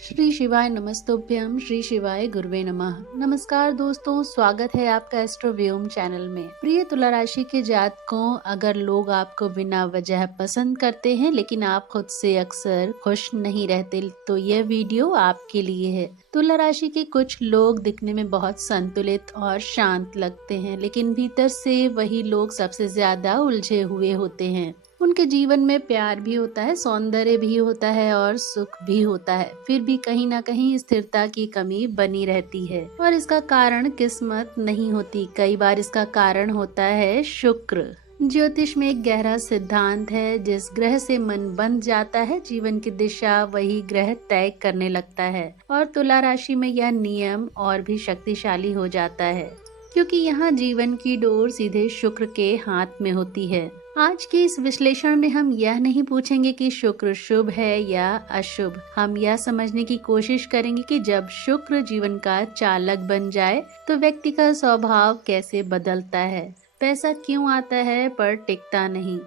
श्री शिवाय नमस्तुभ्यम, श्री शिवाय गुरुवे नमः। नमस्कार दोस्तों, स्वागत है आपका एस्ट्रोव्योम चैनल में। प्रिय तुला राशि के जातकों, अगर लोग आपको बिना वजह पसंद करते हैं लेकिन आप खुद से अक्सर खुश नहीं रहते, तो यह वीडियो आपके लिए है। तुला राशि के कुछ लोग दिखने में बहुत संतुलित और शांत लगते हैं, लेकिन भीतर से वही लोग सबसे ज्यादा उलझे हुए होते हैं। उनके जीवन में प्यार भी होता है, सौंदर्य भी होता है और सुख भी होता है, फिर भी कहीं ना कहीं स्थिरता की कमी बनी रहती है। और इसका कारण किस्मत नहीं होती, कई बार इसका कारण होता है शुक्र। ज्योतिष में एक गहरा सिद्धांत है, जिस ग्रह से मन बंध जाता है, जीवन की दिशा वही ग्रह तय करने लगता है। और तुला राशि में यह नियम और भी शक्तिशाली हो जाता है, क्योंकि यहाँ जीवन की डोर सीधे शुक्र के हाथ में होती है। आज के इस विश्लेषण में हम यह नहीं पूछेंगे कि शुक्र शुभ है या अशुभ। हम यह समझने की कोशिश करेंगे कि जब शुक्र जीवन का चालक बन जाए तो व्यक्ति का स्वभाव कैसे बदलता है, पैसा क्यों आता है पर टिकता नहीं,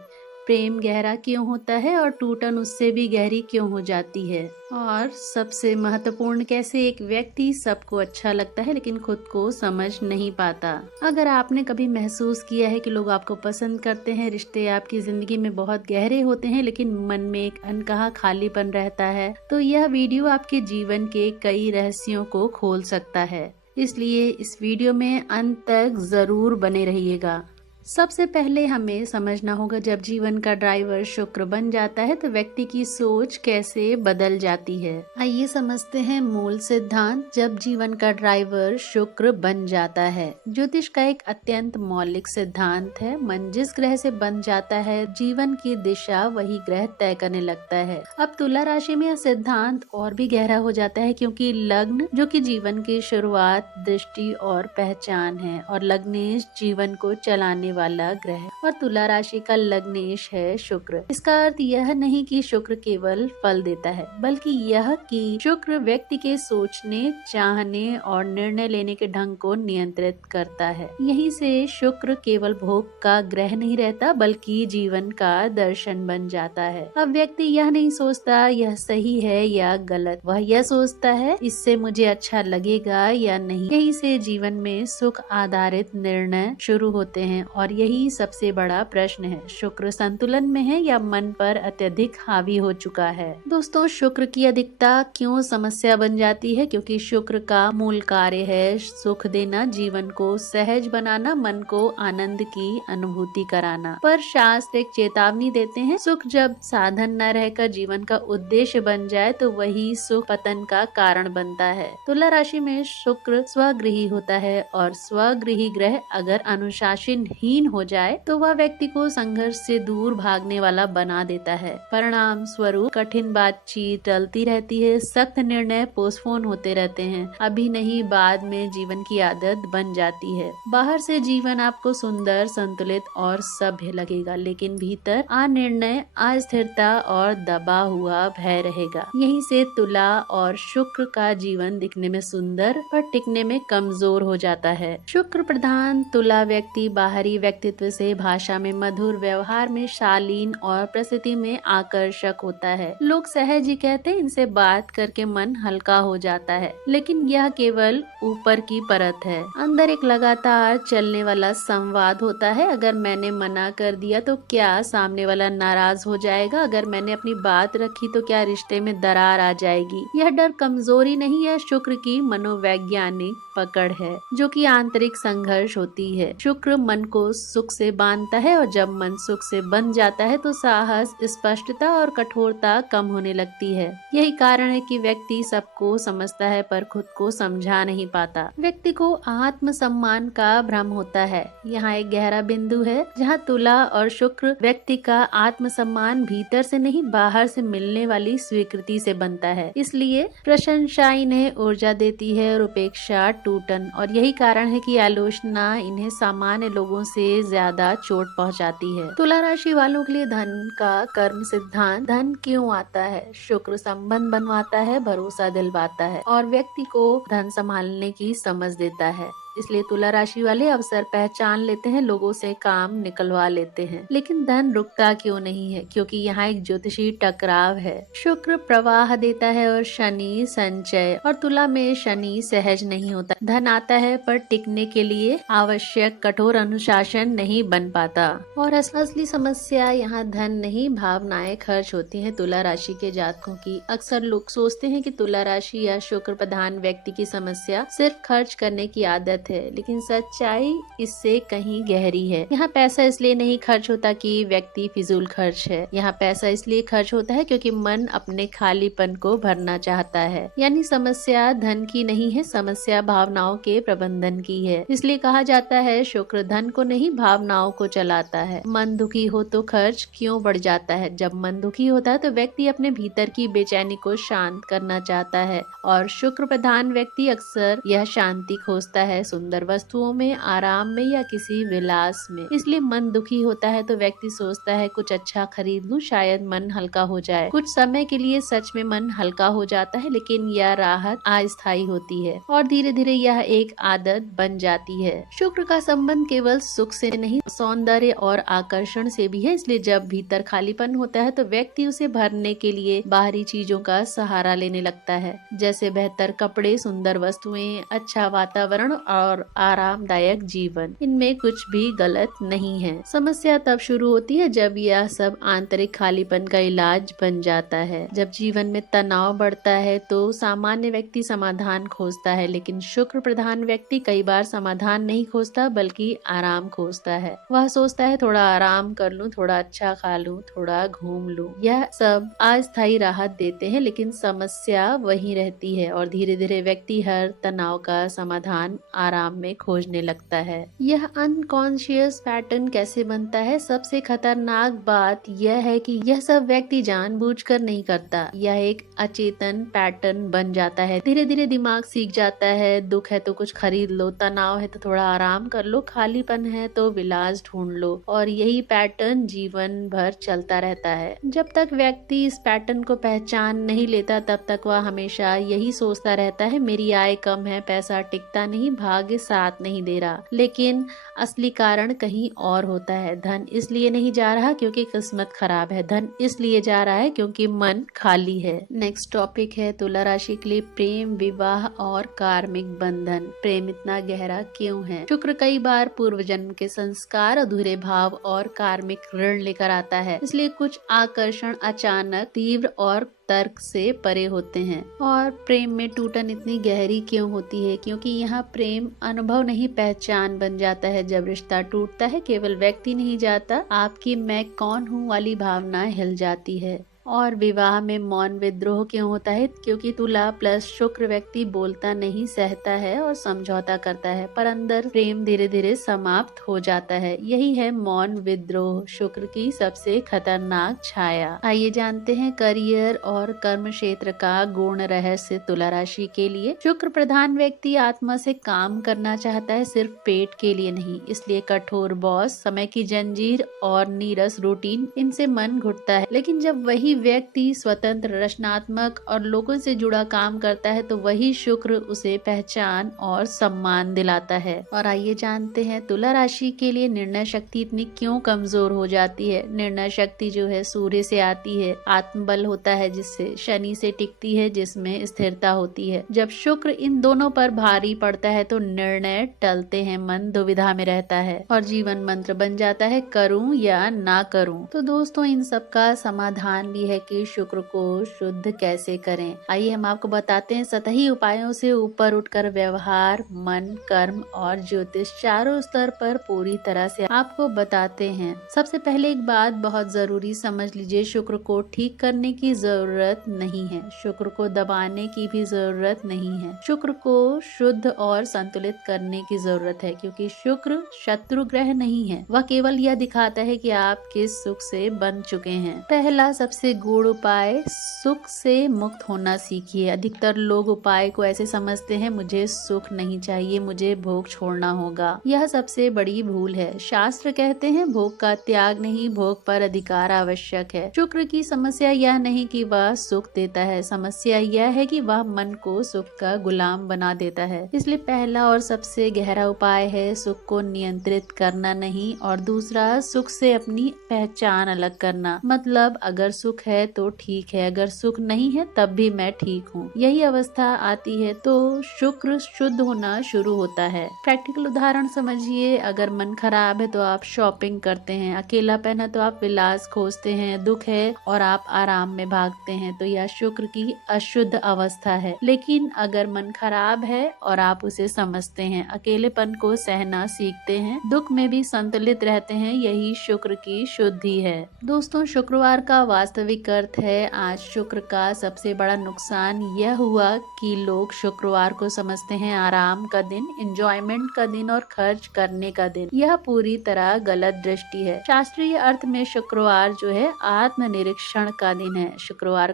प्रेम गहरा क्यों होता है और टूटन उससे भी गहरी क्यों हो जाती है, और सबसे महत्वपूर्ण कैसे एक व्यक्ति सबको अच्छा लगता है लेकिन खुद को समझ नहीं पाता। अगर आपने कभी महसूस किया है कि लोग आपको पसंद करते हैं, रिश्ते आपकी जिंदगी में बहुत गहरे होते हैं, लेकिन मन में एक अनकहा खालीपन रहता है, तो यह वीडियो आपके जीवन के कई रहस्यों को खोल सकता है। इसलिए इस वीडियो में अंत तक जरूर बने रहिएगा। सबसे पहले हमें समझना होगा, जब जीवन का ड्राइवर शुक्र बन जाता है तो व्यक्ति की सोच कैसे बदल जाती है। आइए समझते हैं मूल सिद्धांत। जब जीवन का ड्राइवर शुक्र बन जाता है, ज्योतिष का एक अत्यंत मौलिक सिद्धांत है, मन जिस ग्रह से बन जाता है, जीवन की दिशा वही ग्रह तय करने लगता है। अब तुला राशि में यह सिद्धांत और भी गहरा हो जाता है, क्योंकि लग्न जो कि जीवन की शुरुआत, दृष्टि और पहचान है, और लग्नेश जीवन को चलाने वाला ग्रह, और तुला राशि का लग्नेश है शुक्र। इसका अर्थ यह नहीं कि शुक्र केवल फल देता है, बल्कि यह कि शुक्र व्यक्ति के सोचने, चाहने और निर्णय लेने के ढंग को नियंत्रित करता है। यहीं से शुक्र केवल भोग का ग्रह नहीं रहता, बल्कि जीवन का दर्शन बन जाता है। अब व्यक्ति यह नहीं सोचता यह सही है या गलत, वह यह सोचता है इससे मुझे अच्छा लगेगा या नहीं। यहीं से जीवन में सुख आधारित निर्णय शुरू होते हैं, और यही सबसे बड़ा प्रश्न है, शुक्र संतुलन में है या मन पर अत्यधिक हावी हो चुका है। दोस्तों, शुक्र की अधिकता क्यों समस्या बन जाती है? क्योंकि शुक्र का मूल कार्य है सुख देना, जीवन को सहज बनाना, मन को आनंद की अनुभूति कराना। पर शास्त्र एक चेतावनी देते हैं, सुख जब साधन न रहकर जीवन का उद्देश्य बन जाए तो वही सुख पतन का कारण बनता है। तुला राशि में शुक्र स्वगृही होता है, और स्वगृही ग्रह अगर अनुशासनहीन हो जाए तो वह व्यक्ति को संघर्ष से दूर भागने वाला बना देता है। परिणाम स्वरूप कठिन बातचीत टलती रहती है, सख्त निर्णय पोस्टपोन होते रहते हैं, अभी नहीं बाद में जीवन की आदत बन जाती है। बाहर से जीवन आपको सुंदर, संतुलित और सभ्य लगेगा, लेकिन भीतर अनिर्णय, अस्थिरता और दबा हुआ भय रहेगा। यहीं से तुला और शुक्र का जीवन दिखने में सुंदर पर टिकने में कमजोर हो जाता है। शुक्र प्रधान तुला व्यक्ति बाहरी व्यक्तित्व से भाषा में मधुर, व्यवहार में शालीन और प्रस्तुति में आकर्षक होता है। लोग सहज ही कहते हैं, इनसे बात करके मन हल्का हो जाता है, लेकिन यह केवल ऊपर की परत है। अंदर एक लगातार चलने वाला संवाद होता है। अगर मैंने मना कर दिया तो क्या सामने वाला नाराज हो जाएगा? अगर मैंने अपनी बात रखी तो क्या रिश्ते में दरार आ जाएगी? यह डर कमजोरी नहीं है, शुक्र की मनोवैज्ञानिक पकड़ है, जो कि आंतरिक संघर्ष होती है। शुक्र मन को सुख से बांधता है, और जब मन सुख से बंध जाता है तो साहस, स्पष्टता और कठोरता कम होने लगती है। यही कारण है कि व्यक्ति सबको समझता है पर खुद को समझा नहीं पाता। व्यक्ति को आत्म सम्मान का भ्रम होता है। यहाँ एक गहरा बिंदु है, जहाँ तुला और शुक्र व्यक्ति का आत्म सम्मान भीतर से नहीं, बाहर से मिलने वाली स्वीकृति से बनता है। इसलिए प्रशंसा इन्हें ऊर्जा देती है और उपेक्षा टूटन, और यही कारण है कि आलोचना इन्हें सामान्य लोगों से ज्यादा चोट पहुंचाती है। तुला राशि वालों के लिए धन का कर्म सिद्धांत। धन क्यों आता है? शुक्र संबंध बनवाता है, भरोसा दिलवाता है और व्यक्ति को धन संभालने की समझ देता है। इसलिए तुला राशि वाले अवसर पहचान लेते हैं, लोगों से काम निकलवा लेते हैं। लेकिन धन रुकता क्यों नहीं है? क्योंकि यहाँ एक ज्योतिषी टकराव है। शुक्र प्रवाह देता है और शनि संचय, और तुला में शनि सहज नहीं होता। धन आता है पर टिकने के लिए आवश्यक कठोर अनुशासन नहीं बन पाता। और असली समस्या यहाँ धन नहीं, भावनाएं खर्च होती हैं तुला राशि के जातकों की। अक्सर लोग सोचते हैं कि तुला राशि या शुक्र प्रधान व्यक्ति की समस्या सिर्फ खर्च करने की आदत है, लेकिन सच्चाई इससे कहीं गहरी है। यहाँ पैसा इसलिए नहीं खर्च होता कि व्यक्ति फिजूल खर्च है। यहाँ पैसा इसलिए खर्च होता है क्योंकि मन अपने खालीपन को भरना चाहता है। यानी समस्या धन की नहीं है, समस्या भावनाओं के प्रबंधन की है। इसलिए कहा जाता है शुक्र धन को नहीं, भावनाओं को चलाता है। मन दुखी हो तो खर्च क्यों बढ़ जाता है? जब मन दुखी होता है तो व्यक्ति अपने भीतर की बेचैनी को शांत करना चाहता है, और शुक्र प्रधान व्यक्ति अक्सर यह शांति खोजता है सुंदर वस्तुओं में, आराम में या किसी विलास में। इसलिए मन दुखी होता है तो व्यक्ति सोचता है कुछ अच्छा खरीद लूं, शायद मन हल्का हो जाए। कुछ समय के लिए सच में मन हल्का हो जाता है, लेकिन यह राहत अस्थायी होती है और धीरे धीरे यह एक आदत बन जाती है। शुक्र का संबंध केवल सुख से नहीं, सौंदर्य और आकर्षण से भी है। इसलिए जब भीतर खालीपन होता है तो व्यक्ति उसे भरने के लिए बाहरी चीजों का सहारा लेने लगता है, जैसे बेहतर कपड़े, सुंदर वस्तुएं, अच्छा वातावरण और आरामदायक जीवन। इनमें कुछ भी गलत नहीं है। समस्या तब शुरू होती है जब यह सब आंतरिक खालीपन का इलाज बन जाता है। जब जीवन में तनाव बढ़ता है तो सामान्य व्यक्ति समाधान खोजता है, लेकिन शुक्र प्रधान व्यक्ति कई बार समाधान नहीं खोजता बल्कि आराम खोजता है। वह सोचता है थोड़ा आराम कर लूं, थोड़ा अच्छा खा लूं, थोड़ा घूम लूं। यह सब अस्थायी राहत देते हैं, लेकिन समस्या वहीं रहती है और धीरे धीरे व्यक्ति हर तनाव का समाधान आराम में खोजने लगता है। यह अनकॉन्शियस पैटर्न कैसे बनता है? सबसे खतरनाक बात यह है कि यह सब व्यक्ति जानबूझकर नहीं करता। यह एक अचेतन पैटर्न बन जाता है। धीरे धीरे दिमाग सीख जाता है, दुख है तो कुछ खरीद लो, तनाव है तो थोड़ा आराम कर लो, खालीपन है तो विलास ढूंढ लो, और यही पैटर्न जीवन भर चलता रहता है। जब तक व्यक्ति इस पैटर्न को पहचान नहीं लेता तब तक वह हमेशा यही सोचता रहता है मेरी आय कम है, पैसा टिकता नहीं, भाग्य साथ नहीं दे रहा। लेकिन असली कारण कहीं और होता है। धन इसलिए नहीं जा रहा क्योंकि किस्मत खराब है, धन इसलिए जा रहा है क्योंकि मन खाली है। नेक्स्ट टॉपिक है तुला राशि के लिए प्रेम, विवाह और कार्मिक बंधन। प्रेम इतना गहरा क्यों है? शुक्र कई बार पूर्व जन्म के संस्कार, अधूरे भाव और कार्मिक ऋण लेकर आता है। इसलिए कुछ आकर्षण अचानक, तीव्र और तर्क से परे होते हैं। और प्रेम में टूटन इतनी गहरी क्यों होती है? क्योंकि यहाँ प्रेम अनुभव नहीं, पहचान बन जाता है। जब रिश्ता टूटता है केवल व्यक्ति नहीं जाता, आपकी मैं कौन हूँ वाली भावना हिल जाती है। और विवाह में मौन विद्रोह क्यों होता है? क्योंकि तुला प्लस शुक्र व्यक्ति बोलता नहीं, सहता है और समझौता करता है, पर अंदर प्रेम धीरे धीरे समाप्त हो जाता है। यही है मौन विद्रोह, शुक्र की सबसे खतरनाक छाया। आइए जानते हैं करियर और कर्म क्षेत्र का गुण रहस्य तुला राशि के लिए। शुक्र प्रधान व्यक्ति आत्मा से काम करना चाहता है, सिर्फ पेट के लिए नहीं। इसलिए कठोर बॉस, समय की जंजीर और नीरस रूटीन, इनसे मन घुटता है। लेकिन जब वही व्यक्ति स्वतंत्र, रचनात्मक और लोगों से जुड़ा काम करता है तो वही शुक्र उसे पहचान और सम्मान दिलाता है। और आइए जानते हैं तुला राशि के लिए निर्णय शक्ति इतनी क्यों कमजोर हो जाती है। निर्णय शक्ति जो है सूर्य से आती है, आत्मबल होता है जिससे, शनि से टिकती है जिसमें स्थिरता होती है। जब शुक्र इन दोनों पर भारी पड़ता है तो निर्णय टलते हैं, मन दुविधा में रहता है और जीवन मंत्र बन जाता है करूं या ना करूं। तो दोस्तों इन सब का समाधान भी है कि शुक्र को शुद्ध कैसे करें। आइए हम आपको बताते हैं सतही उपायों से ऊपर उठकर व्यवहार, मन, कर्म और ज्योतिष चारों स्तर पर पूरी तरह से आपको बताते हैं। सबसे पहले एक बात बहुत जरूरी समझ लीजिए, शुक्र को ठीक करने की जरूरत नहीं है, शुक्र को दबाने की भी जरूरत नहीं है। शुक्र को शुद्ध और संतुलित करने की जरूरत है, क्योंकि शुक्र शत्रु ग्रह नहीं है। वह केवल यह दिखाता है कि आप किस सुख से बंध चुके हैं। पहला सबसे सबसे गूढ़ उपाय, सुख से मुक्त होना सीखिए। अधिकतर लोग उपाय को ऐसे समझते हैं, मुझे सुख नहीं चाहिए, मुझे भोग छोड़ना होगा। यह सबसे बड़ी भूल है। शास्त्र कहते हैं भोग का त्याग नहीं, भोग पर अधिकार आवश्यक है। शुक्र की समस्या यह नहीं कि वह सुख देता है, समस्या यह है कि वह मन को सुख का गुलाम बना देता है। इसलिए पहला और सबसे गहरा उपाय है सुख को नियंत्रित करना नहीं, और दूसरा सुख से अपनी पहचान अलग करना। मतलब अगर सुख है तो ठीक है, अगर सुख नहीं है तब भी मैं ठीक हूँ। यही अवस्था आती है तो शुक्र शुद्ध होना शुरू होता है। प्रैक्टिकल उदाहरण समझिए, अगर मन खराब है तो आप शॉपिंग करते हैं, अकेलापन है तो आप विलास खोजते हैं, दुख है और आप आराम में भागते हैं, तो यह शुक्र की अशुद्ध अवस्था है। लेकिन अगर मन खराब है और आप उसे समझते हैं, अकेलेपन को सहना सीखते हैं, दुख में भी संतुलित रहते हैं, यही शुक्र की शुद्धि है। दोस्तों, शुक्रवार का वास्तविक अर्थ है आज शुक्र का सबसे बड़ा नुकसान यह हुआ कि लोग शुक्रवार को समझते हैं आराम का दिन, एंजॉयमेंट का दिन और खर्च करने का दिन। यह पूरी तरह गलत दृष्टि है। शास्त्रीय अर्थ में शुक्रवार जो है आत्मनिरीक्षण का दिन है। शुक्रवार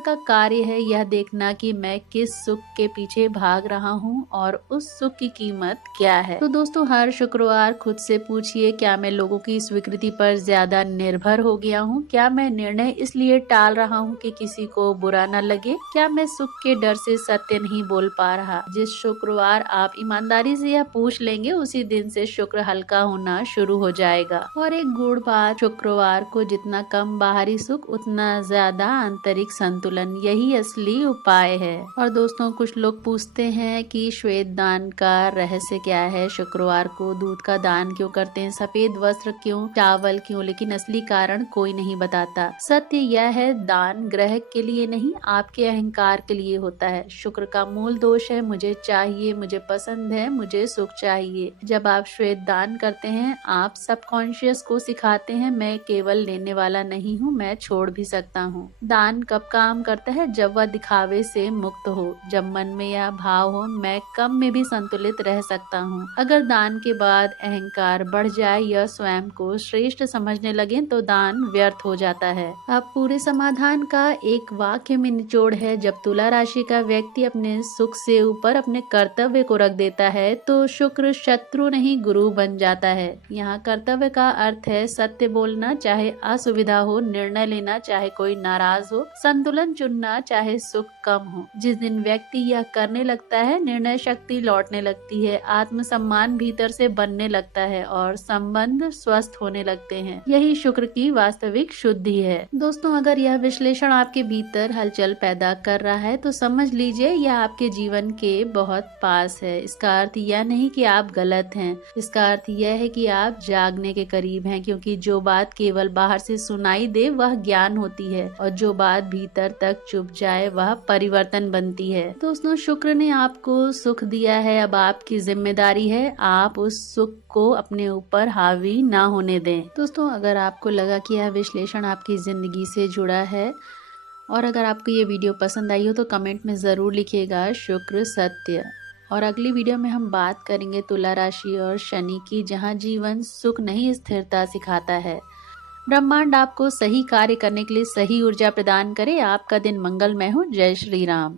का कार्य है यह देखना कि मैं किस सुख के पीछे भाग रहा हूँ और उस सुख की कीमत क्या है। तो दोस्तों, हर शुक्रवार खुद से पूछिए, क्या मैं लोगों की स्वीकृति पर ज्यादा निर्भर हो गया हूँ? क्या मैं निर्णय इसलिए टाल रहा हूँ कि किसी को बुरा न लगे? क्या मैं सुख के डर से सत्य नहीं बोल पा रहा? जिस शुक्रवार आप ईमानदारी से यह पूछ लेंगे, उसी दिन से शुक्र हल्का होना शुरू हो जाएगा। और एक गूढ़ बात, शुक्रवार को जितना कम बाहरी सुख उतना ज्यादा आंतरिक संतुलन, यही असली उपाय है। और दोस्तों, कुछ लोग पूछते हैं कि श्वेत दान का रहस्य क्या है? शुक्रवार को दूध का दान क्यों करते हैं? सफेद वस्त्र क्यों? चावल क्यों? लेकिन असली कारण कोई नहीं बताता। सत्य यह है, दान ग्रह के लिए नहीं, आपके अहंकार के लिए होता है। शुक्र का मूल दोष है मुझे चाहिए, मुझे पसंद है, मुझे सुख चाहिए। जब आप श्वेत दान करते हैं, आप सबकॉन्शियस को सिखाते हैं मैं केवल लेने वाला नहीं हूँ, मैं छोड़ भी सकता हूँ। दान कब काम करता है? जब वह दिखावे से मुक्त हो, जब मन में यह भाव हो मैं कम में भी संतुलित रह सकता हूँ। अगर दान के बाद अहंकार बढ़ जाए या स्वयं को श्रेष्ठ समझने लगे तो दान व्यर्थ हो जाता है। अब पूरे समाधान का एक वाक्य में निचोड़ है, जब तुला राशि का व्यक्ति अपने सुख से ऊपर अपने कर्तव्य को रख देता है तो शुक्र शत्रु नहीं गुरु बन जाता है। यहाँ कर्तव्य का अर्थ है सत्य बोलना चाहे असुविधा हो, निर्णय लेना चाहे कोई नाराज हो, संतुलन चुनना चाहे सुख कम हो। जिस दिन व्यक्ति यह करने लगता है, निर्णय शक्ति लौटने लगती है, आत्मसम्मान भीतर से बनने लगता है और संबंध स्वस्थ होने लगते हैं। यही शुक्र की वास्तविक शुद्धि है। दोस्तों, अगर यह विश्लेषण आपके भीतर हलचल पैदा कर रहा है तो समझ लीजिए यह आपके जीवन के बहुत पास है। इसका अर्थ यह नहीं कि आप गलत हैं, इसका अर्थ यह है कि आप जागने के करीब हैं, क्योंकि जो बात केवल बाहर से सुनाई दे वह ज्ञान होती है और जो बात भीतर तक चुप जाए वह परिवर्तन बनती है। दोस्तों, शुक्र ने आपको सुख दिया है, अब आपकी जिम्मेदारी है आप उस सुख को अपने ऊपर हावी ना होने दें। दोस्तों, अगर आपको लगा कि यह विश्लेषण आपकी जिंदगी से जुड़ा है और अगर आपको ये वीडियो पसंद आई हो तो कमेंट में ज़रूर लिखिएगा शुक्र सत्य। और अगली वीडियो में हम बात करेंगे तुला राशि और शनि की, जहां जीवन सुख नहीं स्थिरता सिखाता है। ब्रह्मांड आपको सही कार्य करने के लिए सही ऊर्जा प्रदान करे। आपका दिन मंगलमय हो। जय श्री राम।